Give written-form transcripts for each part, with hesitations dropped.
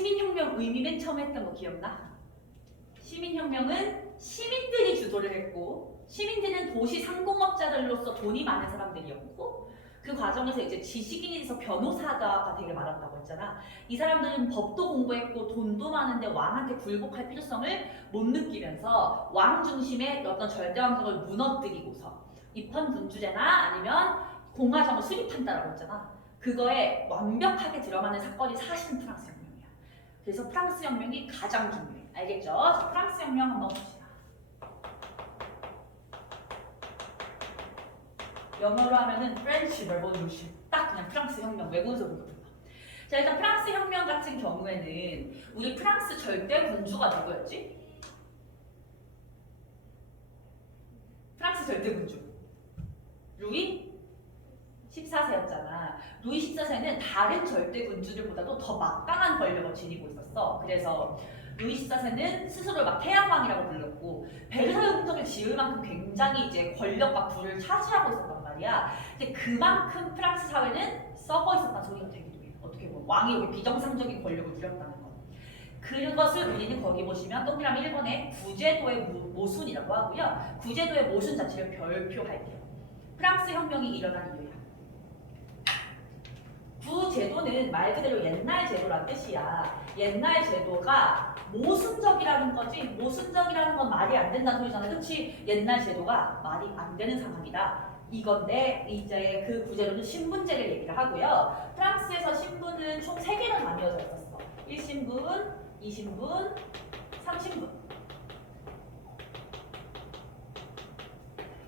시민혁명 의미 맨 처음 했던 거 기억나? 시민혁명은 시민들이 주도를 했고 시민들은 도시 상공업자들로서 돈이 많은 사람들이었고 그 과정에서 이제 지식인이 돼서 변호사가 되게 많았다고 했잖아. 이 사람들은 법도 공부했고 돈도 많은데 왕한테 굴복할 필요성을 못 느끼면서 왕 중심의 어떤 절대왕정을 무너뜨리고서 입헌군주제나 아니면 공화정을 수립한다라고 했잖아. 그거에 완벽하게 들어맞는 사건이 사실은 프랑스 혁명이야. 그래서 프랑스 혁명이 가장 중요해. 알겠죠? 자, 프랑스 혁명 한번 봅시다. 영어로 하면은 프렌치 레볼루션. 딱 그냥 프랑스 혁명 외국에서 보는 거. 자, 일단 프랑스 혁명 같은 경우에는 우리 프랑스 절대 군주가 누구였지? 프랑스 절대 군주 루이 14세였잖아. 루이 14세는 다른 절대 군주들보다도 더 막강한 권력을 지니고 있었어. 그래서 루이 14세는 스스로 막 태양왕이라고 불렀고 베르사유 궁정을 지을 만큼 굉장히 이제 권력과 부를 차지하고 있었단 말이야. 근데 그만큼 프랑스 사회는 썩어 있었다는 소리가 되기도 해. 어떻게 보면 왕이 여기 비정상적인 권력을 누렸다는 거. 그것을 우리는 거기 보시면 동그라미 1번에 구제도의 모순이라고 하고요. 구제도의 모순 자체를 별표할게요. 프랑스 혁명이 일어난 이유야. 구제도는 말 그대로 옛날 제도란 뜻이야. 옛날 제도가 모순적이라는 거지. 모순적이라는 건 말이 안 된다는 소리잖아. 그렇지? 옛날 제도가 말이 안 되는 상황이다. 이건데 이제 그 구제도는 신분제를 얘기를 하고요. 프랑스에서 신분은 총 3개로 나뉘어져 있었어. 1신분, 2신분, 3신분.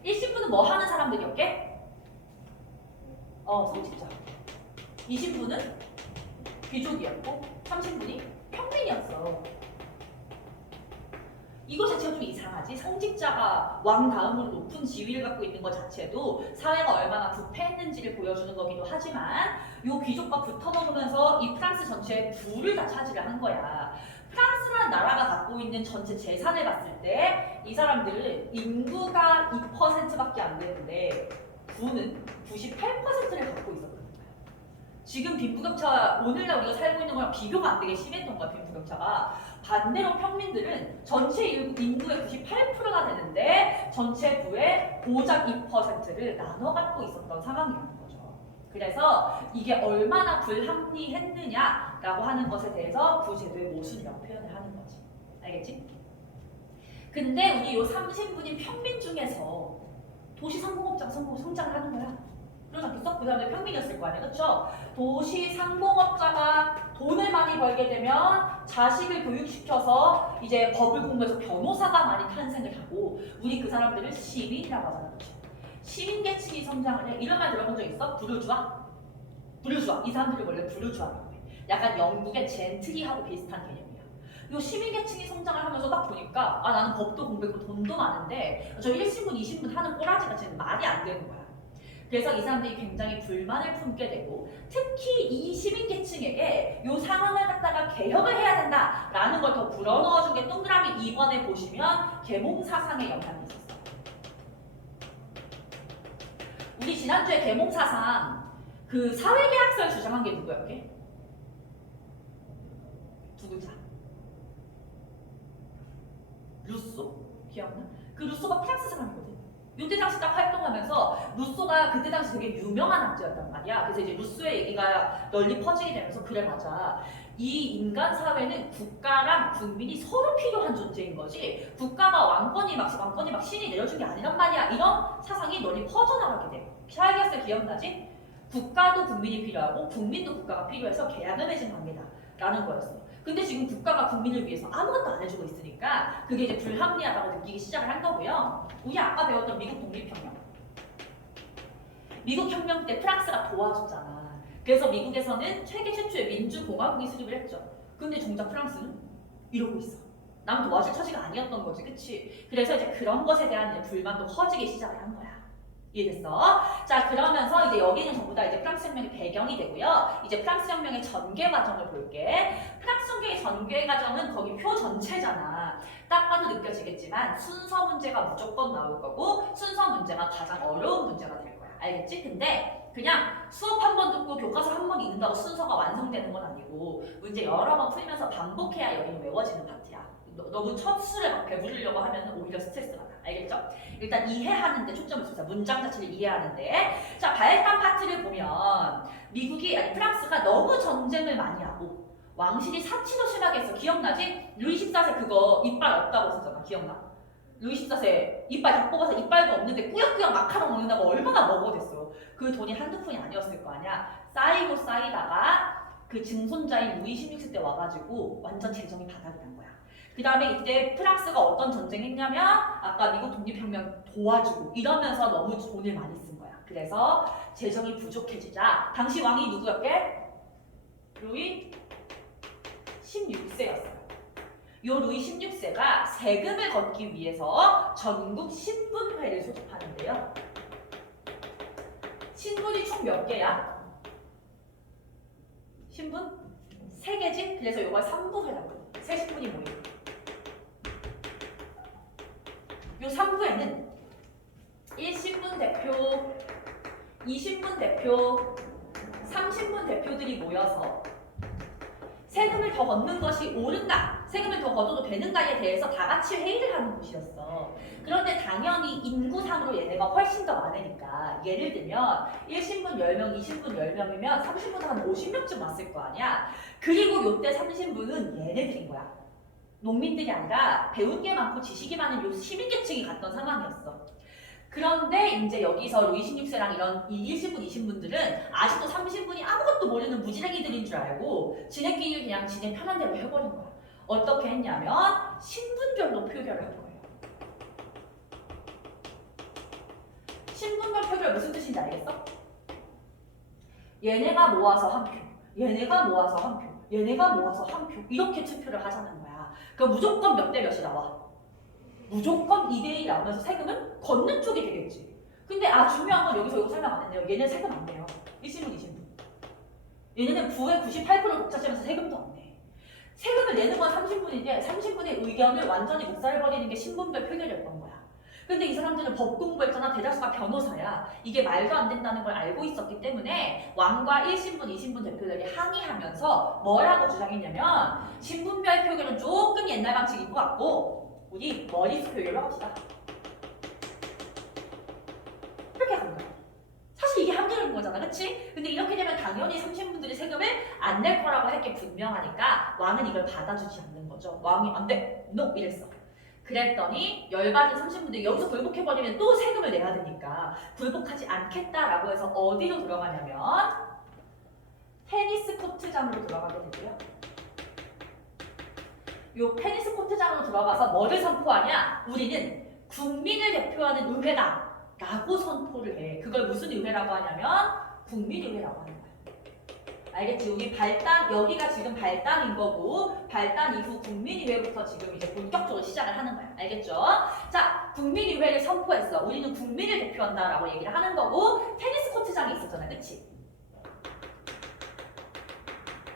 1신분은 뭐 하는 사람들이었게? 성직자. 2신분은 귀족이었고 3신분이 평민이었어. 이거 자체가 좀 이상하지? 성직자가 왕 다음으로 높은 지위를 갖고 있는 것 자체도 사회가 얼마나 부패했는지를 보여주는 거기도 하지만 이 귀족과 붙어먹으면서 이 프랑스 전체의 부를 다 차지를 한 거야. 프랑스라는 나라가 갖고 있는 전체 재산을 봤을 때 이 사람들은 인구가 2%밖에 안 되는데 부는 98%를 갖고 있었거든. 지금 빈부격차 오늘날 우리가 살고 있는 거랑 비교가 안 되게 심했던 거야. 빈부격차가. 반대로 평민들은 전체 인구의 98%가 되는데 전체 부의 고작 2%를 나눠 갖고 있었던 상황이라는 거죠. 그래서 이게 얼마나 불합리했느냐라고 하는 것에 대해서 구제도의 모순이라고 표현을 하는 거지. 알겠지? 근데 우리 요 3신분인 평민 중에서 도시 상공업자가 성장을 하는 거야. 그러지 않겠어? 그 사람들 평민이었을 거 아니야, 그렇죠? 도시 상공업자가 돈을 많이 벌게 되면 자식을 교육시켜서 이제 법을 공부해서 변호사가 많이 탄생을 하고 우리 그 사람들을 시민이라고 하잖아, 그렇죠? 시민계층이 성장을 해. 이런 말 들어본 적 있어? 부르주아? 부르주아. 이 사람들이 원래 부르주아라고 해. 약간 영국의 젠틀리하고 비슷한 개념이야. 요 시민계층이 성장을 하면서 딱 보니까 나는 법도 공부했고 돈도 많은데 저 1신분, 2신분 하는 꼬라지가 지금 말이 안 되는 거야. 그래서 이 사람들이 굉장히 불만을 품게 되고 특히 이 시민계층에게 이 상황을 갖다가 개혁을 해야 된다라는 걸 더 불어넣어준 게 동그라미 2번에 보시면 계몽사상의 영향이 있었어요. 우리 지난주에 계몽사상 그 사회계약서를 주장한 게 누구야 그게? 두 글자. 루소? 기억나? 그 루소가 프랑스 사람이거든. 이때 당시 딱 활동하면서 루소가 그때 당시 되게 유명한 학자였단 말이야. 그래서 이제 루소의 얘기가 널리 퍼지게 되면서 그래 맞아. 이 인간 사회는 국가랑 국민이 서로 필요한 존재인 거지. 국가가 왕권이 막 신이 내려준 게 아니란 말이야. 이런 사상이 널리 퍼져나가게 돼. 사회계약서 기억나지? 국가도 국민이 필요하고 국민도 국가가 필요해서 계약을 맺은 관계다라는 거였어. 근데 지금 국가가 국민을 위해서 아무것도 안 해주고 있으니까 그게 이제 불합리하다고 느끼기 시작을 한 거고요. 우리 아까 배웠던 미국 독립혁명. 미국 혁명 때 프랑스가 도와줬잖아. 그래서 미국에서는 세계 최초의 민주공화국이 수립을 했죠. 근데 정작 프랑스는 이러고 있어. 남 도와줄 처지가 아니었던 거지, 그치? 그래서 이제 그런 것에 대한 이제 불만도 커지기 시작을 한 거야. 이해됐어? 자, 그러면서 이제 여기는 전부 다 이제 프랑스 혁명의 배경이 되고요. 이제 프랑스 혁명의 전개 과정을 볼게. 프랑스 혁명의 전개 과정은 거기 표 전체잖아. 딱 봐도 느껴지겠지만 순서 문제가 무조건 나올 거고 순서 문제가 가장 어려운 문제가 될 거야. 알겠지? 근데 그냥 수업 한 번 듣고 교과서 한 번 읽는다고 순서가 완성되는 건 아니고 문제 여러 번 풀면서 반복해야 여기는 외워지는 파트야. 너무 첫 수를 막 배부르려고 하면 오히려 스트레스가 나. 알겠죠? 일단 이해하는데 초점을 두자. 문장 자체를 이해하는데. 자, 발단 파트를 보면 프랑스가 너무 전쟁을 많이 하고 왕실이 사치도 심하게 했어. 기억나지? 루이 14세 그거 이빨 없다고 했었잖아. 기억나? 루이 14세 이빨 다 뽑아서 이빨도 없는데 꾸역꾸역 마카롱 먹는다고 얼마나 먹어댔어. 그 돈이 한두 푼이 아니었을 거 아니야. 쌓이고 쌓이다가 그 증손자인 루이 16세 때 와가지고 완전 재정이 바닥이 난 거야. 그 다음에 이때 프랑스가 어떤 전쟁했냐면 아까 미국 독립혁명 도와주고 이러면서 너무 돈을 많이 쓴 거야. 그래서 재정이 부족해지자 당시 왕이 누구였게? 루이 16세였어요. 요 루이 16세가 세금을 걷기 위해서 전국 신분회를 소집하는데요. 신분이 총 몇 개야? 신분? 3개지? 그래서 요걸 3부회라고 해. 세 신분이 모이고. 요 3부에는 1신분 대표, 2신분 대표, 3신분 대표들이 모여서 세금을 더 걷는 것이 옳은가, 세금을 더 걷어도 되는가에 대해서 다 같이 회의를 하는 곳이었어. 그런데 당연히 인구상으로 얘네가 훨씬 더 많으니까 예를 들면 1신분 10명, 2신분 10명이면 3신분은 한 50명쯤 왔을 거 아니야. 그리고 요때 3신분은 얘네들인 거야. 농민들이 아니라 배운 게 많고 지식이 많은 요 시민계층이 갔던 상황이었어. 그런데 이제 여기서 루이 16세랑 이런 1신분, 2신분들은 아직도 3신분이 아무것도 모르는 무지랭이들인 줄 알고 지네끼리 그냥 지네 편한 대로 해버린 거야. 어떻게 했냐면 신분별로 표결을 한 거예요. 신분별 표결 무슨 뜻인지 알겠어? 얘네가 모아서 한 표, 얘네가 모아서 한 표, 얘네가 모아서 한 표 이렇게 투표를 하자는 거야. 그럼 무조건 몇 대 몇이 나와? 무조건 2대1 나오면서 세금은 걷는 쪽이 되겠지. 근데 중요한 건 여기서 이거 설명 안 했네요. 얘네 세금 안 내요. 1신분, 2신분. 얘네는 부의 98%를 독차지하면서 세금도 안 내. 세금을 내는 건 3신분인데 3신분의 의견을 완전히 묵살해버리는 게 신분별 표결이었던 거야. 근데 이 사람들은 법 공부했잖아. 대다수가 변호사야. 이게 말도 안 된다는 걸 알고 있었기 때문에 왕과 1신분, 2신분 대표들이 항의하면서 뭐라고 주장했냐면 신분별 표결은 조금 옛날 방식인 것 같고 우리 머릿수 표결로 합시다. 이렇게 하는 거야. 사실 이게 합리적인 거잖아, 그치? 근데 이렇게 되면 당연히 3신분들이 세금을 안 낼 거라고 할 게 분명하니까 왕은 이걸 받아주지 않는 거죠. 왕이 안 돼, no 이랬어. 그랬더니 열받은 3신분들이 여기서 굴복해버리면 또 세금을 내야 되니까 굴복하지 않겠다라고 해서 어디로 들어가냐면 테니스 코트장으로 들어가게 되고요. 요 테니스 코트장으로 들어가서 뭐를 선포하냐? 우리는 국민을 대표하는 의회다 라고 선포를 해. 그걸 무슨 의회라고 하냐면 국민의회라고 하는 거야. 알겠지? 우리 발단, 여기가 지금 발단인 거고 발단 이후 국민의회부터 지금 이제 본격적으로 시작을 하는 거야. 알겠죠? 자, 국민의회를 선포했어. 우리는 국민을 대표한다 라고 얘기를 하는 거고 테니스 코트장이 있었잖아. 그치?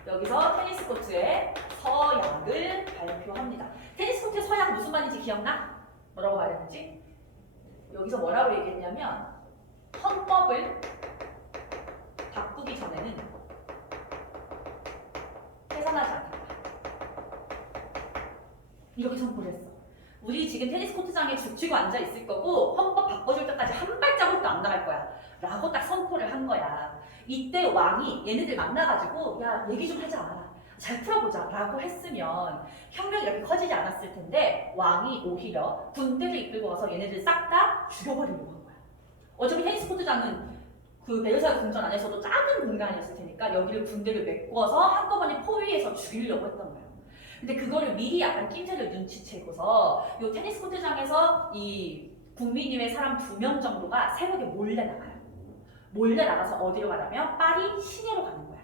여기서 테니스 코트에 서약을 발표합니다. 테니스 코트의 서약 무슨 말인지 기억나? 뭐라고 말했지? 여기서 뭐라고 얘기했냐면 헌법을 바꾸기 전에는 해산하지 않겠다. 이렇게 선포를 했어. 우리 지금 테니스 코트장에 죽치고 앉아 있을 거고 헌법 바꿔줄 때까지 한 발자국도 안 나갈 거야 라고 딱 선포를 한 거야. 이때 왕이 얘네들 만나가지고 야 얘기 좀 하자, 잘 풀어보자 라고 했으면 혁명이 이렇게 커지지 않았을 텐데 왕이 오히려 군대를 이끌고 와서 얘네들 싹 다 죽여버리려고 한 거야. 어차피 테니스 코트장은 그 베르사유 궁전 안에서도 작은 공간이었을 테니까 여기를 군대를 메꿔서 한꺼번에 포위해서 죽이려고 했던 거예요. 근데 그거를 미리 약간 낌새를 눈치채고서 요 테니스 코트장에서 이 국민의회 사람 2명 정도가 새벽에 몰래 나가요. 몰래 나가서 어디로 가냐면 파리 시내로 가는 거야.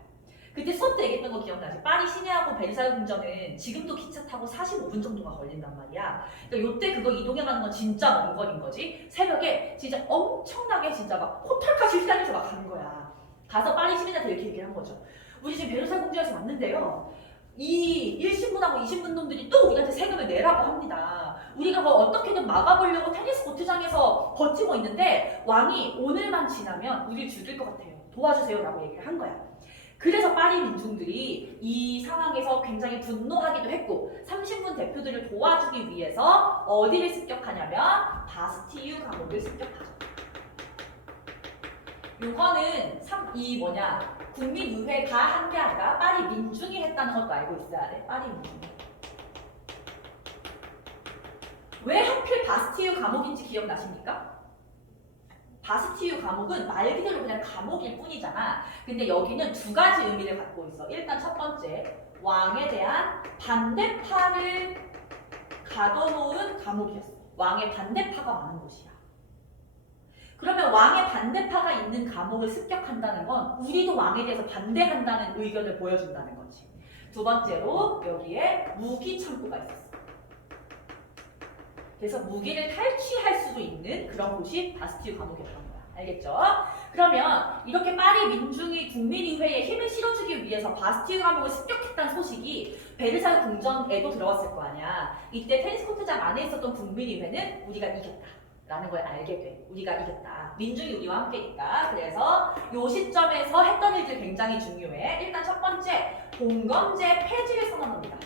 그때 수업 때 얘기했던 거 기억나지? 파리 시내하고 베르사유 궁전은 지금도 기차 타고 45분 정도가 걸린단 말이야. 그러니까 요때 그거 이동해 가는 건 진짜 먼 거리인 거지. 새벽에 진짜 엄청나게 진짜 막 호텔까지 휘달려서 막 가는 거야. 가서 파리 시민한테 이렇게 얘기를 한 거죠. 우리 지금 베르사유 궁전에서 왔는데요. 이 1신분하고 2신분 놈들이 또 우리한테 세금을 내라고 합니다. 우리가 뭐 어떻게든 막아보려고 테니스 코트장에서 버티고 있는데 왕이 오늘만 지나면 우리를 죽일 것 같아요. 도와주세요라고 얘기를 한 거야. 그래서 파리 민중들이 이 상황에서 굉장히 분노하기도 했고 30분 대표들을 도와주기 위해서 어디를 습격하냐면 바스티유 감옥을 습격하죠. 요거는 국민의회가 한 게 아니라 파리 민중이 했다는 것도 알고 있어야 돼. 파리 민중이. 왜 하필 바스티유 감옥인지 기억나십니까? 바스티유 감옥은 말 그대로 그냥 감옥일 뿐이잖아. 근데 여기는 두 가지 의미를 갖고 있어. 일단 첫 번째, 왕에 대한 반대파를 가둬놓은 감옥이었어. 왕의 반대파가 많은 곳이야. 그러면 왕의 반대파가 있는 감옥을 습격한다는 건 우리도 왕에 대해서 반대한다는 의견을 보여준다는 거지. 두 번째로 여기에 무기 창고가 있었어. 그래서 무기를 탈취할 수도 있는 그런 곳이 바스티유 감옥이었던 거야. 알겠죠? 그러면 이렇게 파리 민중이 국민의회에 힘을 실어주기 위해서 바스티유 감옥을 습격했다는 소식이 베르사유 궁전에도 들어왔을 거 아니야. 이때 테니스 코트장 안에 있었던 국민의회는 우리가 이겼다 라는 걸 알게 돼. 우리가 이겼다. 민중이 우리와 함께니까. 그래서 이 시점에서 했던 일들 굉장히 중요해. 일단 첫 번째, 봉건제 폐지를 선언합니다.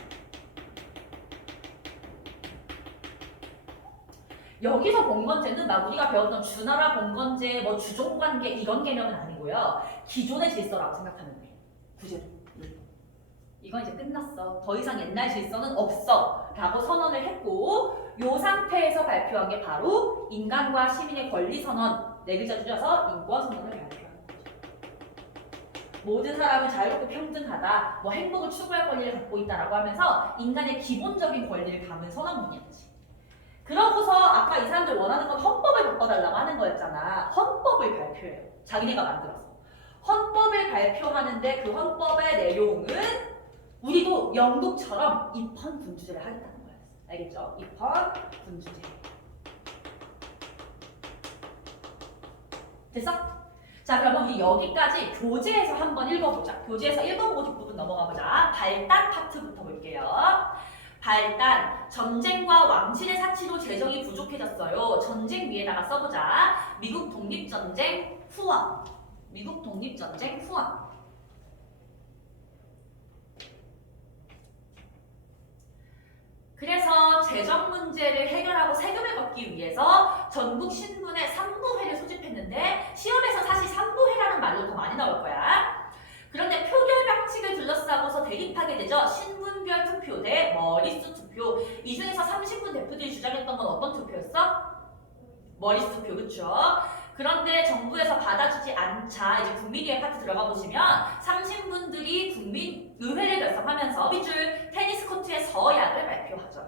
여기서 봉건제는 막 우리가 배웠던 주나라 봉건제, 뭐 주종관계 이런 개념은 아니고요. 기존의 질서라고 생각하면 돼. 구제도. 이건 이제 끝났어. 더 이상 옛날 질서는 없어. 라고 선언을 했고 이 상태에서 발표한 게 바로 인간과 시민의 권리 선언, 네 글자 줄여서 인권 선언을 발표한 거죠. 모든 사람은 자유롭고 평등하다, 뭐 행복을 추구할 권리를 갖고 있다라고 하면서 인간의 기본적인 권리를 담은 선언문이었지. 그러고서 아까 이 사람들 원하는 건 헌법을 바꿔달라고 하는 거였잖아. 헌법을 발표해요. 자기네가 만들어서. 헌법을 발표하는데 그 헌법의 내용은 우리도 영국처럼 입헌 군주제를 하겠다는 거였어. 알겠죠? 입헌 군주제. 됐어? 자, 그러면 우리 여기까지 교재에서 한번 읽어보자. 교재에서 읽어보고 뒷부분 넘어가보자. 발단 파트부터 볼게요. 발단, 전쟁과 왕실의 사치로 재정이 부족해졌어요. 전쟁 위에다가 써보자. 미국 독립전쟁 후원. 미국 독립전쟁 후원. 그래서 재정 문제를 해결하고 세금을 걷기 위해서 전국 신문의 삼부회를 소집했는데 시험에서 사실 삼부회라는 말로 더 많이 나올 거야. 그런데 표결 방식을 둘러싸고서 대립하게 되죠. 신분별 투표 대 머릿수 투표. 이 중에서 30분 대표들이 주장했던 건 어떤 투표였어? 머릿수 투표, 그쵸? 그런데 정부에서 받아주지 않자 이제 국민의회 파트 들어가 보시면 상신분들이 국민의회를 결성하면서 밑줄 테니스 코트의 서약을 발표하죠.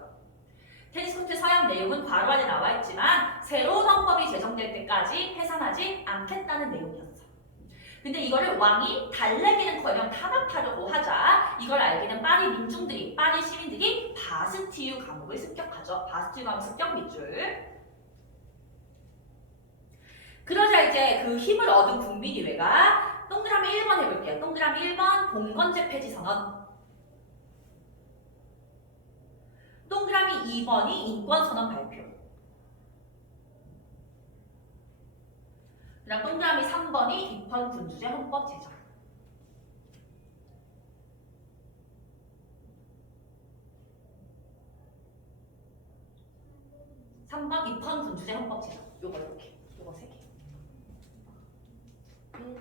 테니스 코트 서약 내용은 괄호 안에 나와 있지만 새로운 헌법이 제정될 때까지 해산하지 않겠다는 내용이었어. 근데 이거를 왕이 달래기는커녕 탄압하려고 하자 이걸 알게 된 파리 민중들이, 파리 시민들이 바스티유 감옥을 습격하죠. 바스티유 감옥 습격 밑줄. 그러자 이제 그 힘을 얻은 국민의회가 동그라미 1번 해볼게요. 동그라미 1번 봉건제 폐지 선언. 동그라미 2번이 인권 선언 발표. 그다음 동그라미 3번이 입헌 군주제 헌법 제정. (3번) 입헌 군주제 헌법 제정. 요거 이렇게. 요거 3개. 1, 2,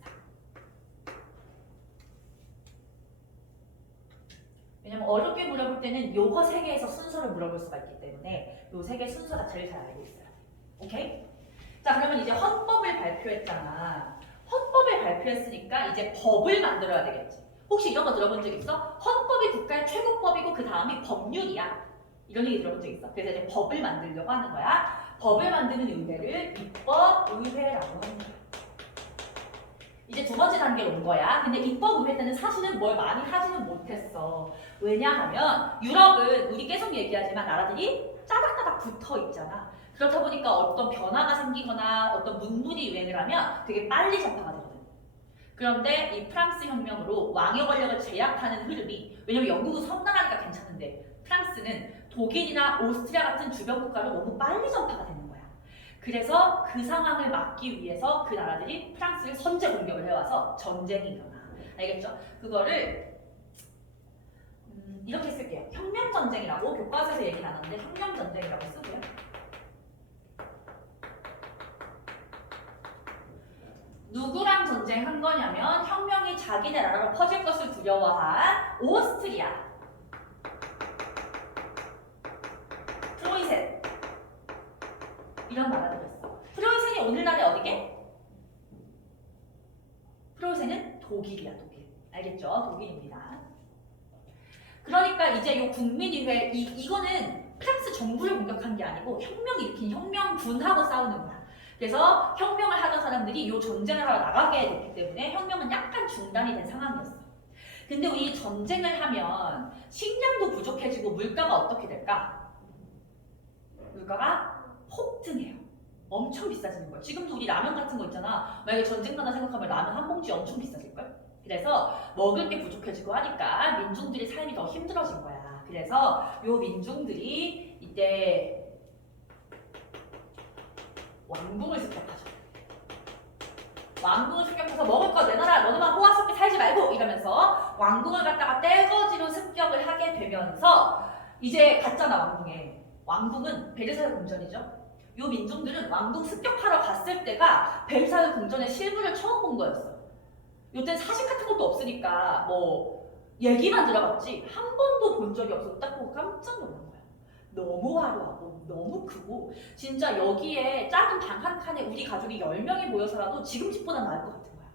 4. 왜냐면 어렵게 물어볼 때는 요거 3개에서 순서를 물어볼 수가 있기 때문에 요 3개 순서 자체를 잘 알고 있어요. 오케이? 자, 그러면 이제 헌법을 발표했잖아. 헌법을 발표했으니까 이제 법을 만들어야 되겠지. 혹시 이런 거 들어본 적 있어? 헌법이 국가의 최고법이고 그 다음이 법률이야. 이런 얘기 들어본 적 있어. 그래서 이제 법을 만들려고 하는 거야. 법을 만드는 의회를 입법의회라고 하는 거야. 이제 두 번째 단계로 온 거야. 근데 입법의회 때는 사실은 뭘 많이 하지는 못했어. 왜냐하면 유럽은 우리 계속 얘기하지만 나라들이 짜닥짜닥 붙어 있잖아. 그렇다 보니까 어떤 변화가 생기거나 어떤 문물이 유행을 하면 되게 빨리 전파가 되거든. 그런데 이 프랑스 혁명으로 왕의 권력을 제약하는 흐름이, 왜냐면 영국은 섬나라니까 괜찮은데 프랑스는 독일이나 오스트리아 같은 주변 국가로 너무 빨리 전파가 되는 거야. 그래서 그 상황을 막기 위해서 그 나라들이 프랑스를 선제 공격을 해와서 전쟁이 일어나. 알겠죠? 그거를 이렇게 쓸게요. 혁명전쟁이라고 교과서에서 얘기 나눴는데 혁명전쟁이라고 쓰고요. 누구랑 전쟁한 거냐면 혁명이 자기네 나라로 퍼질 것을 두려워한 오스트리아, 프로이센 이런 나라들이었어. 프로이센이 오늘날의 어디게? 프로이센은 독일이야, 독일. 알겠죠? 독일입니다. 그러니까 이제 이 국민의회 이거는 프랑스 정부를 공격한 게 아니고 혁명 일으킨 혁명군하고 싸우는 거야. 그래서 혁명을 하던 사람들이 이 전쟁을 하러 나가게 됐기 때문에 혁명은 약간 중단이 된 상황이었어. 근데 이 전쟁을 하면 식량도 부족해지고 물가가 어떻게 될까? 물가가 폭등해요. 엄청 비싸지는 거예요. 지금도 우리 라면 같은 거 있잖아. 만약에 전쟁 나다 생각하면 라면 한 봉지 엄청 비싸질걸? 그래서 먹을 게 부족해지고 하니까 민중들의 삶이 더 힘들어진 거야. 그래서 요 민중들이 이때 왕궁을 습격하죠. 왕궁을 습격해서 먹을 거 내놔라, 너네만 호화스럽게 살지 말고 이러면서 왕궁을 갖다가 떼거지로 습격을 하게 되면서 이제 갔잖아, 왕궁에. 왕궁은 베르사유 궁전이죠. 요 민중들은 왕궁 습격하러 갔을 때가 베르사유 궁전의 실물을 처음 본 거였어. 요때는 사진 같은 것도 없으니까 뭐 얘기만 들어봤지 한 번도 본 적이 없어서 딱 보고 깜짝 놀란 거야. 너무 화려하고 너무 크고 진짜 여기에 작은 방 한 칸에 우리 가족이 10명이 모여서라도 지금 집보다 나을 것 같은 거야.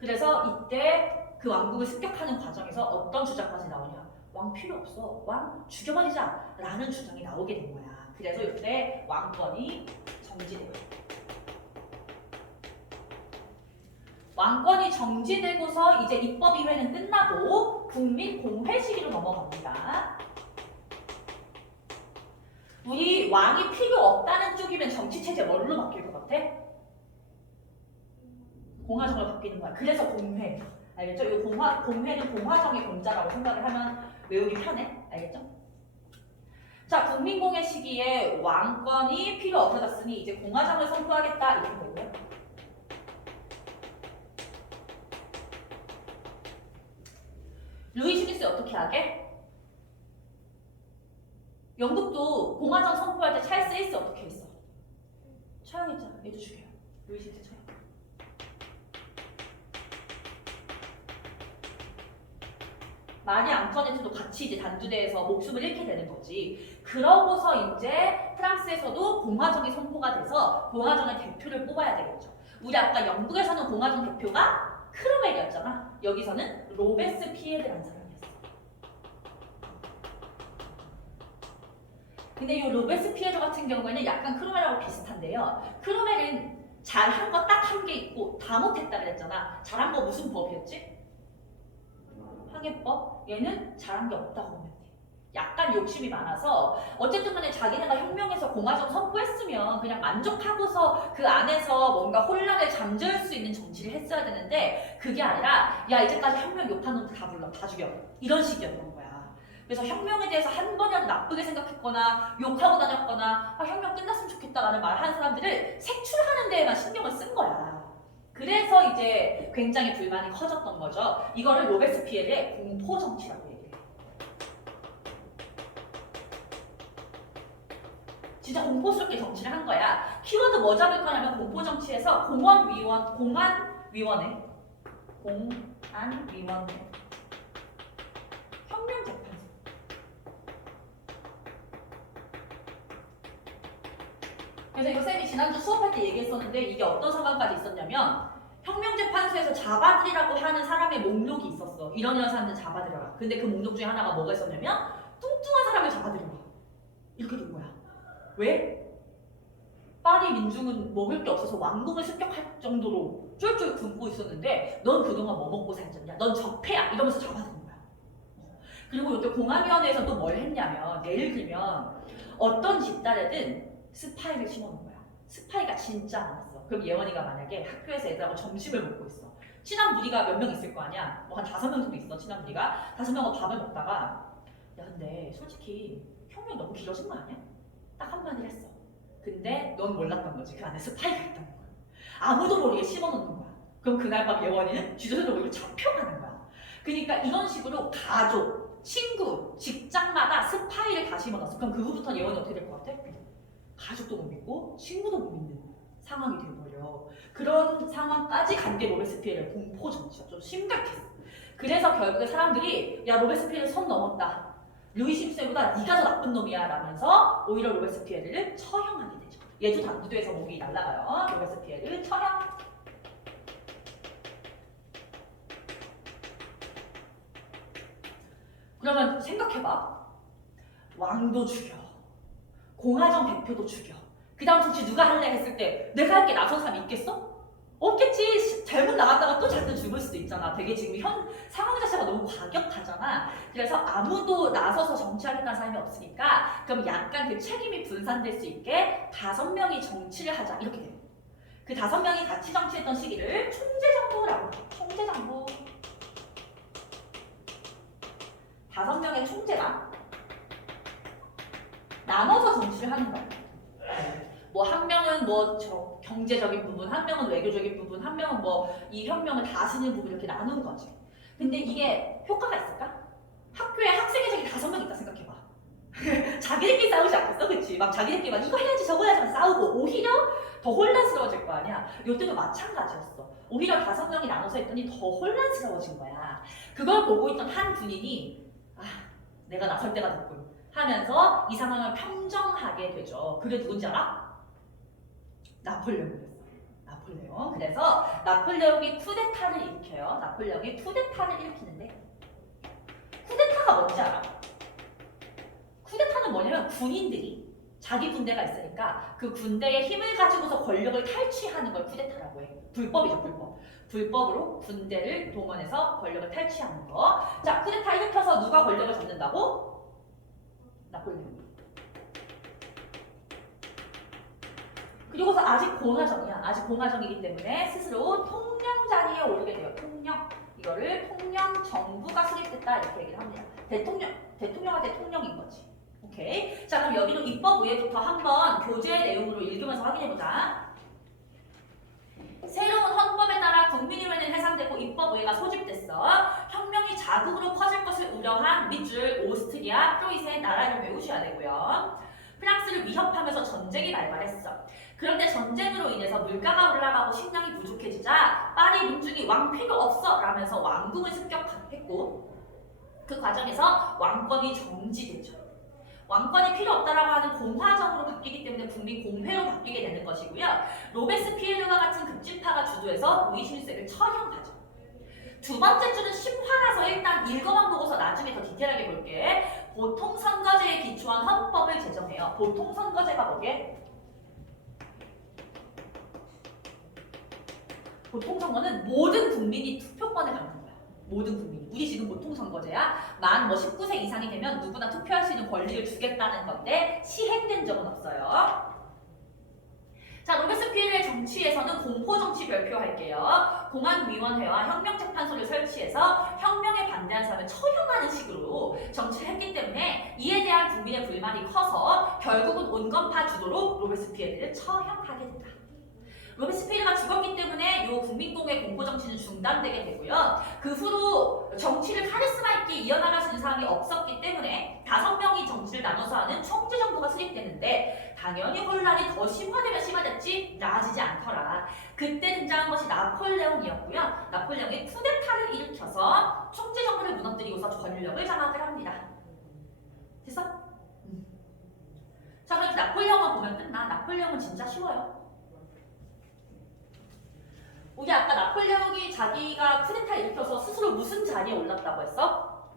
그래서 이때 그 왕국을 습격하는 과정에서 어떤 주장까지 나오냐. 왕 필요 없어. 왕 죽여버리자. 라는 주장이 나오게 된 거야. 그래서 이때 왕권이 정지돼요. 왕권이 정지되고서 이제 입법의회는 끝나고 국민공회 시기로 넘어갑니다. 우리 왕이 필요 없다는 쪽이면 정치체제 뭘로 바뀔 것 같아? 공화정으로 바뀌는 거야. 그래서 공회. 알겠죠? 이 공회는 공화정의 공자라고 생각을 하면 외우기 편해. 알겠죠? 자, 국민공회 시기에 왕권이 필요 없어졌으니 이제 공화정을 선포하겠다. 이렇게 되고요. 루이 14세 어떻게 하게? 영국도 공화정 선포할 때 찰스 1세 어떻게 했어? 처형했잖아. 얘도 죽여요. 루이 14세 처형. 마리 앙토네트도 같이 이제 단두대에서 목숨을 잃게 되는 거지. 그러고서 이제 프랑스에서도 공화정이 선포가 돼서 공화정의 대표를 뽑아야 되겠죠. 우리 아까 영국에서는 공화정 대표가 크로멜이었잖아. 여기서는 로베스피에르라는 사람이었어. 근데 이 로베스피에르 같은 경우에는 약간 크로멜하고 비슷한데요. 크로멜은 잘한 거 딱 한 게 있고 다 못했다 그랬잖아. 잘한 거 무슨 법이었지? 항해법? 얘는 잘한 게 없다고 보면 돼. 약간 욕심이 많아서 어쨌든 간에 자기네가 혁명해서 공화정 선포했으면 그냥 만족하고서 그 안에서 뭔가 혼란을 잠재울 수 있는 정치를 했어야 되는데 그게 아니라 야 이제까지 혁명 욕한 놈들 다 불러 다 죽여 이런 식이었던 거야. 그래서 혁명에 대해서 한 번이라도 나쁘게 생각했거나 욕하고 다녔거나 아, 혁명 끝났으면 좋겠다라는 말을 하는 사람들을 색출하는 데에만 신경을 쓴 거야. 그래서 이제 굉장히 불만이 커졌던 거죠. 이거를 로베스피에르의 공포정치라고 얘기해요. 진짜 공포스럽게 정치를 한 거야. 키워드 뭐 잡을 거냐면 공포정치에서 공안위원회, 혁명재판소. 그래서 이거 쌤이 지난주 수업할 때 얘기했었는데 이게 어떤 상황까지 있었냐면 혁명재판소에서 잡아들이라고 하는 사람의 목록이 있었어. 이런 사람들 잡아들여라. 근데 그 목록 중에 하나가 뭐가 있었냐면 뚱뚱한 사람을 잡아들여라. 이렇게 된 거야. 왜? 파리 민중은 먹을 게 없어서 왕궁을 습격할 정도로 쫄쫄 굶고 있었는데 넌 그동안 뭐 먹고 살았냐? 넌 적폐야! 이러면서 잡아들인 거야. 그리고 이때 공안위원회에서 또 뭘 했냐면 예를 들면 어떤 집단에든 스파이를 심어놓은 거야. 스파이가 진짜 많았어. 그럼 예원이가 만약에 학교에서 애들하고 점심을 먹고 있어. 친한 무리가 몇 명 있을 거 아니야? 뭐 한 5명 정도 있어, 친한 무리가. 5명하고 밥을 먹다가 야 근데 솔직히 혁명 너무 길어진 거 아니야? 딱 한마디를 했어. 근데 넌 몰랐던 거지. 그 안에 스파이가 있다는 거야. 아무도 모르게 심어놓는 거야. 그럼 그날 밤 예원이는 주저주저 몰고 잡혀가는 거야. 그러니까 이런 식으로 가족, 친구, 직장마다 스파이를 다 심어놨어. 그럼 그 후부터 예원이 어떻게 될 것 같아? 가족도 못 믿고 친구도 못 믿는 상황이 돼버려. 그런 상황까지 간 게 로베스피에르의 공포 정치야. 좀 심각했어. 그래서 결국에 사람들이 야 로베스피에르 선 넘었다. 루이 10세보다 네가 더 나쁜 놈이야 라면서 오히려 로베스피에르를 처형하게 되죠. 예주 당구도에서 목이 날아가요. 로베스피에르 처형. 그러면 생각해봐. 왕도 죽여. 공화정 대표도 죽여. 그 다음 정치 누가 할래 했을 때 내가 할게 나선 사람 있겠어? 없겠지. 잘못 나갔다가 또 자꾸 죽을 수도 있잖아. 되게 지금 현 상황 자체가 너무 과격하잖아. 그래서 아무도 나서서 정치하겠다는 사람이 없으니까 그럼 약간 그 책임이 분산될 수 있게 5명이 정치를 하자 이렇게 돼요. 그 5명이 같이 정치했던 시기를 총재정부라고 해요. 총재정부. 5명의 총재가 나눠서 정치를 하는 거예요. 뭐 한 명은 뭐 경제적인 부분, 한 명은 외교적인 부분, 한 명은 뭐 이 혁명을 다스리는 부분 이렇게 나누는 거지. 근데 이게 효과가 있을까? 학교에 학생회 적이 5명 있다 생각해봐. 자기들끼리 싸우지 않겠어? 그치? 막 자기들끼리 막 이거 해야지 저거 해야지 막 싸우고 오히려 더 혼란스러워질 거 아니야. 이때도 마찬가지였어. 오히려 5명이 나눠서 했더니 더 혼란스러워진 거야. 그걸 보고 있던 한 군인이 아 내가 나설 때가 됐군 하면서 이 상황을 평정하게 되죠. 그게 누군지 알아? 나폴레옹이었어. 나폴레옹. 그래서 나폴레옹이 쿠데타를 일으켜요. 나폴레옹이 쿠데타를 일으키는데 쿠데타가 뭔지 알아? 쿠데타는 뭐냐면 군인들이 자기 군대가 있으니까 그 군대의 힘을 가지고서 권력을 탈취하는 걸 쿠데타라고 해. 불법이죠, 불법. 불법으로 군대를 동원해서 권력을 탈취하는 거. 자, 쿠데타 일으켜서 누가 권력을 잡는다고? 나폴레옹. 그리고서 아직 공화정이야. 아직 공화정이기 때문에 스스로 통령 자리에 오르게 돼요. 통령. 이거를 통령 정부가 수립됐다 이렇게 얘기를 합니다. 대통령한테 통령인 거지. 오케이. 자, 그럼 여기도 입법 위에부터 한번 교재 내용으로 읽으면서 확인해보자. 새로운 헌법에 따라 국민의회는 해산되고 입법의회가 소집됐어. 혁명이 자국으로 퍼질 것을 우려한 밑줄, 오스트리아, 프로이센 나라를 외우셔야 되고요. 프랑스를 위협하면서 전쟁이 발발했어. 그런데 전쟁으로 인해서 물가가 올라가고 식량이 부족해지자 파리 민중이 왕 필요 없어 라면서 왕궁을 습격했고 그 과정에서 왕권이 정지되죠. 왕권이 필요 없다라고 하는 공화정으로 바뀌기 때문에 국민 공회로 바뀌게 되는 것이고요. 로베스피에르와 같은 급진파가 주도해서 루이 11세를 처형하죠. 두 번째 줄은 심화라서 일단 읽어만 보고서 나중에 더 디테일하게 볼게. 보통선거제에 기초한 헌법을 제정해요. 보통선거제가 뭐게? 보통선거는 모든 국민이 투표권을 갖는 거야. 모든 국민이. 우리 지금 보통선거제야. 만 19세 이상이 되면 누구나 투표할 수 있는 권리를 주겠다는 건데 시행된 적은 없어요. 자, 로베스피에르의 정치에서는 공포정치 별표할게요. 공안위원회와 혁명재판소를 설치해서 혁명에 반대한 사람을 처형하는 식으로 정치를 했기 때문에 이에 대한 국민의 불만이 커서 결국은 온건파 주도로 로베스피에르를 처형하게 된다. 로베스피에르가 죽었기 때문에 이 국민공회 공포정치는 중단되게 되고요. 그 후로 정치를 카리스마 있게 이어나갈 수 있는 사람이 없었기 때문에 5명이 정치를 나눠서 하는 총재정부가 수립되는데 당연히 혼란이 더 심화되면 심화됐지 나아지지 않더라. 그때 등장한 것이 나폴레옹이었고요. 나폴레옹이 쿠데타를 일으켜서 총재정부를 무너뜨리고서 권력을 장악을 합니다. 됐어? 자, 그럼 나폴레옹만 보면 끝나. 나폴레옹은 진짜 쉬워요. 우리 아까 나폴레옹이 자기가 쿠데타 일으켜서 스스로 무슨 자리에 올랐다고 했어?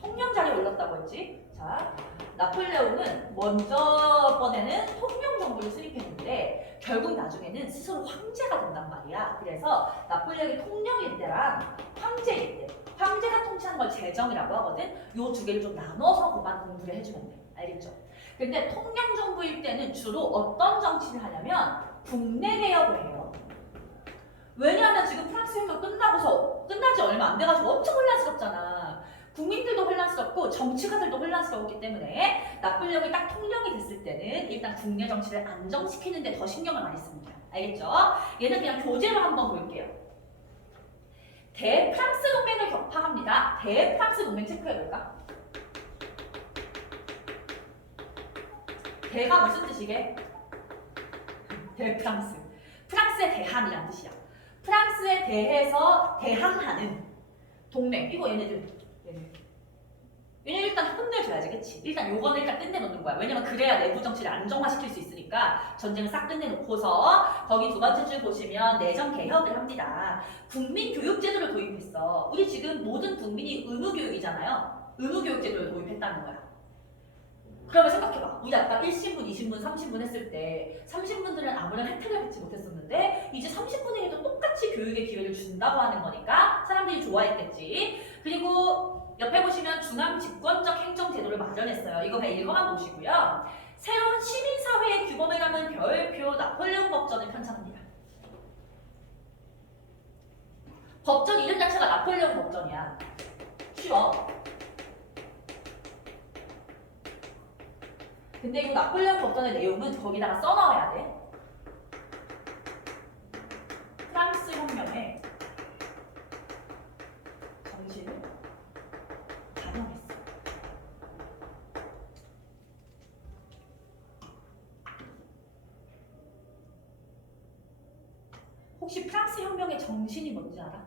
통령 자리에 올랐다고 했지. 자, 나폴레옹은 먼저 번에는 통령 정부를 수립했는데 결국 나중에는 스스로 황제가 된단 말이야. 그래서 나폴레옹이 통령일 때랑 황제일 때, 황제가 통치하는 걸 제정이라고 하거든. 요 두 개를 좀 나눠서 그만 공부를 해주면 돼. 알겠죠? 근데 통령 정부일 때는 주로 어떤 정치를 하냐면 국내 개혁을 해요. 왜냐하면 지금 프랑스 혁명 끝나고서 끝난 지 얼마 안 돼가지고 엄청 혼란스럽잖아. 국민들도 혼란스럽고 정치가들도 혼란스러웠기 때문에 나폴레옹이 딱 통령이 됐을 때는 일단 국내 정치를 안정시키는 데 더 신경을 많이 씁니다. 알겠죠? 얘는 그냥 교재로 한번 볼게요. 대프랑스 동맹을 격파합니다. 대프랑스 동맹 체크해볼까? 대가 무슨 뜻이게? 대프랑스. 프랑스의 대한이란 뜻이야. 프랑스에 대해서 대항하는 동맹. 이거 얘네들. 얘네 일단 끝내줘야지, 그치? 일단 요거는 일단 끝내놓는 거야. 왜냐면 그래야 내부 정치를 안정화시킬 수 있으니까 전쟁을 싹 끝내놓고서 거기 두 번째 줄 보시면 내정 개혁을 합니다. 국민 교육 제도를 도입했어. 우리 지금 모든 국민이 의무 교육이잖아요. 의무 교육 제도를 도입했다는 거야. 그러면 생각해봐. 우리 아까 1신분, 2신분, 3신분 했을 때 30분들은 아무런 혜택을 받지 못했었는데 이제 30분에게도 똑같이 교육의 기회를 준다고 하는 거니까 사람들이 좋아했겠지. 그리고 옆에 보시면 중앙 집권적 행정 제도를 마련했어요. 이거 그냥 읽어만 보시고요. 새로운 시민사회의 규범을 담은 별표 나폴레옹 법전을 편찬합니다. 법전 이름 자체가 나폴레옹 법전이야. 쉬워. 근데 이 나폴레옹 법전의 내용은 거기다가 써넣어야 돼. 프랑스 혁명의 정신을 반영했어. 혹시 프랑스 혁명의 정신이 뭔지 알아?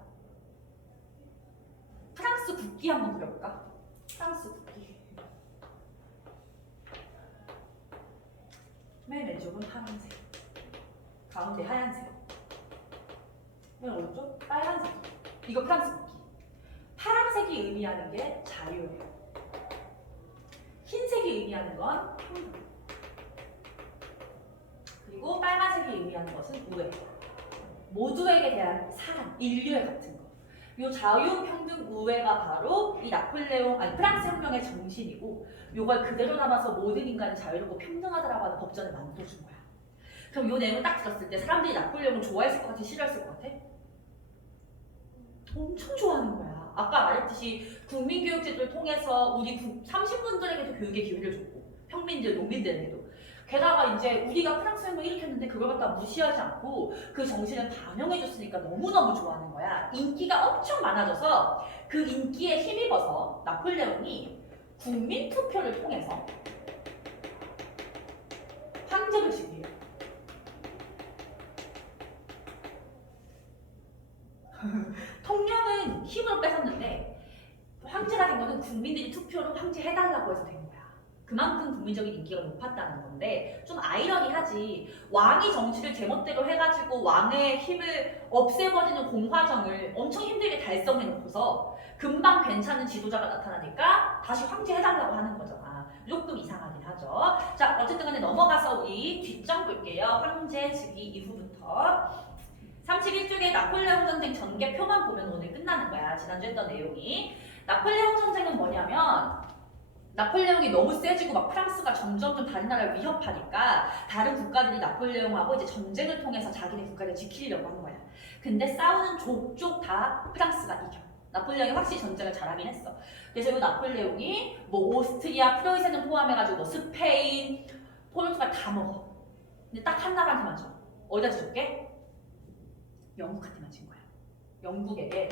프랑스 국기 한번 그려볼까? 프랑스 국기. 맨 왼쪽은 파란색, 가운데 하얀색, 맨 오른쪽 빨간색. 이거 프랑스 국기. 파란색이 의미하는 게 자유예요. 흰색이 의미하는 건 평등. 그리고 빨간색이 의미하는 것은 우애. 모두에게 대한 사랑, 인류애 같은 거. 요 자유, 평등, 우애가 바로 이 프랑스 혁명의 정신이고 요걸 그대로 담아서 모든 인간이 자유롭고 평등하다라고 하는 법전을 만들어준 거야. 그럼 요 내용을 딱 들었을 때 사람들이 나폴레옹을 좋아했을 것 같아? 싫어했을 것 같아? 엄청 좋아하는 거야. 아까 말했듯이 국민교육제도를 통해서 우리 30분들에게도 교육의 기회를 줬고 평민들, 농민들에게도. 게다가 이제 우리가 프랑스 혁명을 일으켰는데 그걸 갖다 무시하지 않고 그 정신을 반영해줬으니까 너무너무 좋아하는 거야. 인기가 엄청 많아져서 그 인기에 힘입어서 나폴레옹이 국민투표를 통해서 황제를 지위해요. 통령은 힘으로 뺏었는데 황제가 된 거는 국민들이 투표로 황제 해달라고 해서 된 거야. 그만큼 국민적인 인기가 높았다는 건데 좀 아이러니하지. 왕이 정치를 제멋대로 해가지고 왕의 힘을 없애버리는 공화정을 엄청 힘들게 달성해놓고서 금방 괜찮은 지도자가 나타나니까 다시 황제 해달라고 하는 거잖아. 조금 이상하긴 하죠. 자, 어쨌든 간에 넘어가서 우리 뒷장 볼게요. 황제 즉위 이후부터 31쪽에 나폴레옹 전쟁 전개 표만 보면 오늘 끝나는 거야. 지난주 했던 내용이. 나폴레옹 전쟁은 뭐냐면 나폴레옹이 너무 세지고 막 프랑스가 점점 다른 나라를 위협하니까 다른 국가들이 나폴레옹하고 이제 전쟁을 통해서 자기네 국가를 지키려고 한 거야. 근데 싸우는 족족 다 프랑스가 이겨. 나폴레옹이 확실히 전쟁을 잘하긴 했어. 그래서 이 나폴레옹이 뭐 오스트리아, 프로이센을 포함해가지고 뭐 스페인, 포르투갈 다 먹어. 근데 딱 한 나라한테만 줘. 어디다 줄게? 영국한테만 진 거야. 영국에게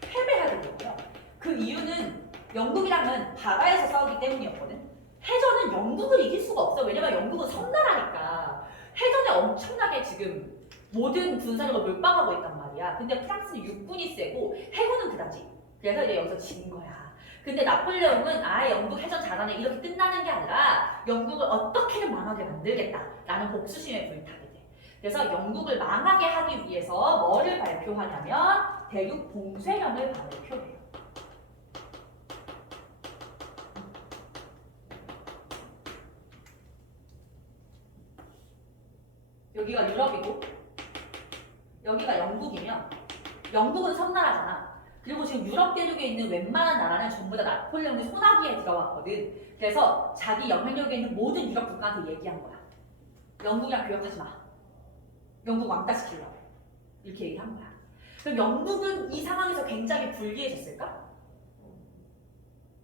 패배하게 된 거야. 그 이유는 영국이랑은 바다에서 싸우기 때문이었거든. 해전은 영국을 이길 수가 없어. 왜냐면 영국은 섬나라니까. 해전에 엄청나게 지금 모든 군사력을 몰빵하고 있단 말이야. 근데 프랑스는 육군이 세고 해군은 그다지. 그래서 이제 여기서 진 거야. 근데 나폴레옹은 아예 영국 해전 잘하네 이렇게 끝나는 게 아니라 영국을 어떻게든 망하게 만들겠다라는 복수심에 불타게 돼. 그래서 영국을 망하게 하기 위해서 뭐를 발표하냐면 대륙 봉쇄령을 발표해요. 여기가 유럽이고 여기가 영국이면 영국은 섬나라잖아. 그리고 지금 유럽 대륙에 있는 웬만한 나라는 전부 다 나폴레옹의 손아귀에 들어왔거든. 그래서 자기 영향력에 있는 모든 유럽 국가한테 얘기한 거야. 영국이랑 교역하지 마. 영국 왕따 시키려고. 이렇게 얘기한 거야. 그럼 영국은 이 상황에서 굉장히 불리해졌을까?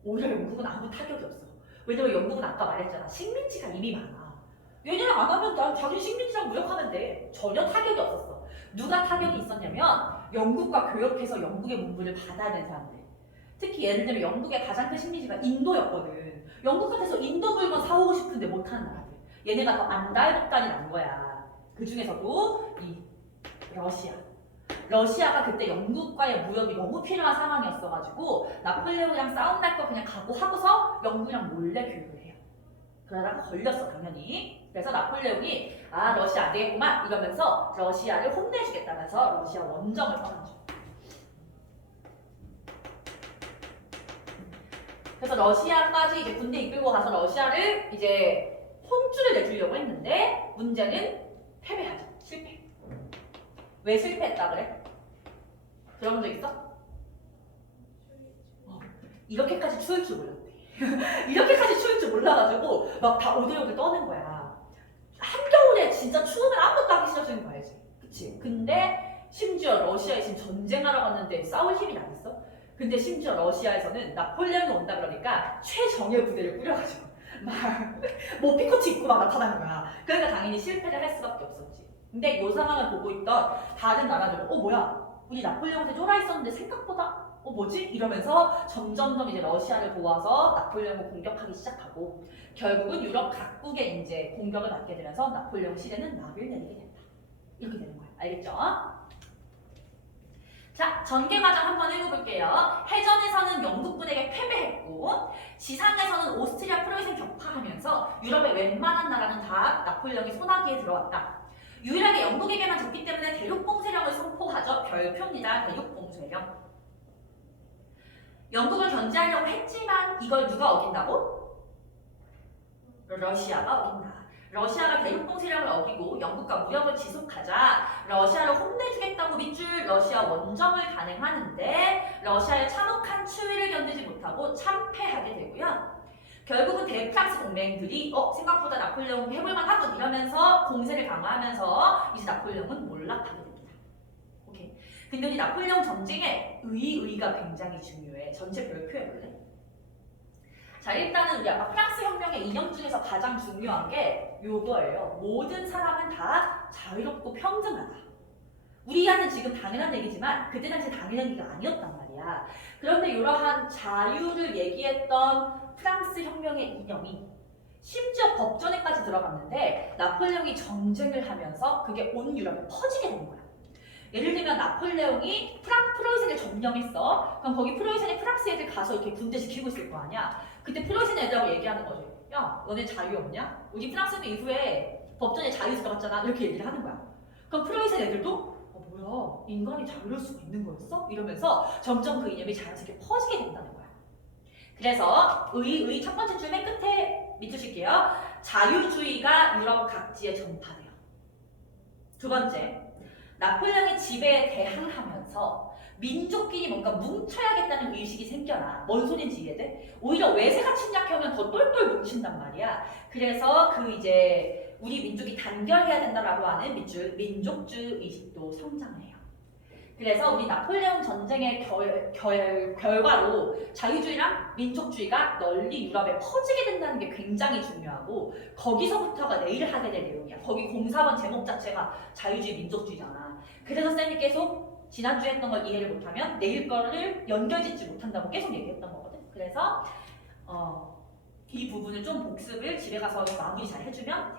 오히려 영국은 아무 타격이 없어. 왜냐면 영국은 아까 말했잖아. 식민지가 이미 많아. 얘네는 안 하면 난 자기네 식민지랑 무역하면 돼. 전혀 타격이 없었어. 누가 타격이 있었냐면 영국과 교역해서 영국의 문물을 받아야 되는 사람들. 특히 예를 들면 영국의 가장 큰 식민지가 인도였거든. 영국 같아서 인도 물건 사오고 싶은데 못하는 나라들. 얘네가 더 안달복달이 난 거야. 그 중에서도 이 러시아. 러시아가 그때 영국과의 무역이 너무 필요한 상황이었어가지고 나폴레옹이랑 싸움 날 거 그냥 각오하고서 영국이랑 몰래 교육을 해요. 그러다가 걸렸어 당연히. 그래서 나폴레옹이 아 러시아 안 되겠구만 이러면서 러시아를 혼내주겠다면서 러시아 원정을 떠나죠. 그래서 러시아까지 이제 군대 이끌고 가서 러시아를 이제 혼쭐을 내주려고 했는데 문제는 패배하죠. 실패. 왜 실패했다 그래? 들어본 적 있어? 이렇게까지 추울 줄 몰랐대. 이렇게까지 추울 줄 몰라가지고 막 다 오들오들 떠는 거야. 한겨울에 진짜 추우면 아무것도 하기 싫어지는 거 알지? 그치? 근데 심지어 러시아에 지금 전쟁하러 갔는데 싸울 힘이 나겠어? 근데 심지어 러시아에서는 나폴레옹이 온다 그러니까 최정예 부대를 꾸려가지고 막 모피코트 입고 막 나타나는 거야. 그러니까 당연히 실패를 할 수밖에 없었지. 근데 이 상황을 보고 있던 다른 나라들은 뭐야? 우리 나폴레옹한테 쫄아 있었는데 생각보다 뭐지? 이러면서 점점점 이제 러시아를 도와서 나폴레옹을 공격하기 시작하고 결국은 유럽 각국에 이제 공격을 받게 되면서 나폴레옹 시대는 막을 내리게 된다. 이렇게 되는 거야. 알겠죠? 자, 전개 과정 한번 읽어볼게요. 해전에서는 영국군에게 패배했고 지상에서는 오스트리아 프로이센 격파하면서 유럽의 웬만한 나라는 다 나폴레옹의 손아귀에 들어왔다. 유일하게 영국에게만 졌기 때문에 대륙봉쇄령을 선포하죠. 별표입니다. 대륙봉쇄령. 영국을 견제하려고 했지만 이걸 누가 어긴다고? 러시아가 어긴다. 러시아가 대륙봉쇄령을 어기고 영국과 무역을 지속하자 러시아를 혼내주겠다고 밑줄 러시아 원정을 단행하는데 러시아의 참혹한 추위를 견디지 못하고 참패하게 되고요. 결국은 대프랑스 동맹들이 생각보다 나폴레옹 해볼만 하군 이러면서 공세를 강화하면서 이제 나폴레옹은 몰락하게 됩니다. 오케이. 근데 우리 나폴레옹 전쟁에 의의가 굉장히 중요해. 전체 별표해볼래? 자, 일단은 우리 아까 프랑스 혁명의 이념 중에서 가장 중요한 게 요거예요. 모든 사람은 다 자유롭고 평등하다. 우리한테는 지금 당연한 얘기지만 그때 당시 당연한 얘기가 아니었단 말이야. 그런데 이러한 자유를 얘기했던 프랑스 혁명의 이념이 심지어 법전에까지 들어갔는데 나폴레옹이 전쟁을 하면서 그게 온 유럽에 퍼지게 된 거야. 예를 들면 나폴레옹이 프로이센을 점령했어. 그럼 거기 프로이센에 프랑스 애들 가서 이렇게 군대 지키고 있을 거 아니야. 그때 프로이센 애들하고 얘기하는 거지. 야, 너네 자유 없냐? 우리 프랑스 이후에 법전에 자유 들어갔잖아. 이렇게 얘기를 하는 거야. 그럼 프로이센 애들도 뭐야, 인간이 자유로울 수가 있는 거였어? 이러면서 점점 그 이념이 자연스럽게 퍼지게 된다는 거야. 그래서 의 첫 번째 줄 맨 끝에 밑주실게요. 자유주의가 유럽 각지에 전파돼요. 두 번째, 나폴레옹의 지배에 대항하면서 민족끼리 뭔가 뭉쳐야겠다는 의식이 생겨나. 뭔 소린지 이해돼? 오히려 외세가 침략하면 더 똘똘 뭉친단 말이야. 그래서 그 이제 우리 민족이 단결해야 된다라고 하는 밑줄 민족주의 의식도 성장을 해요. 그래서 우리 나폴레옹 전쟁의 결과로 자유주의랑 민족주의가 널리 유럽에 퍼지게 된다는 게 굉장히 중요하고 거기서부터가 내일 하게 될 내용이야. 거기 공사원 제목 자체가 자유주의 민족주의잖아. 그래서 쌤이 계속 지난주에 했던 걸 이해를 못하면 내일 거를 연결짓지 못한다고 계속 얘기했던 거거든. 그래서 이 부분을 좀 복습을 집에 가서 마무리 잘 해주면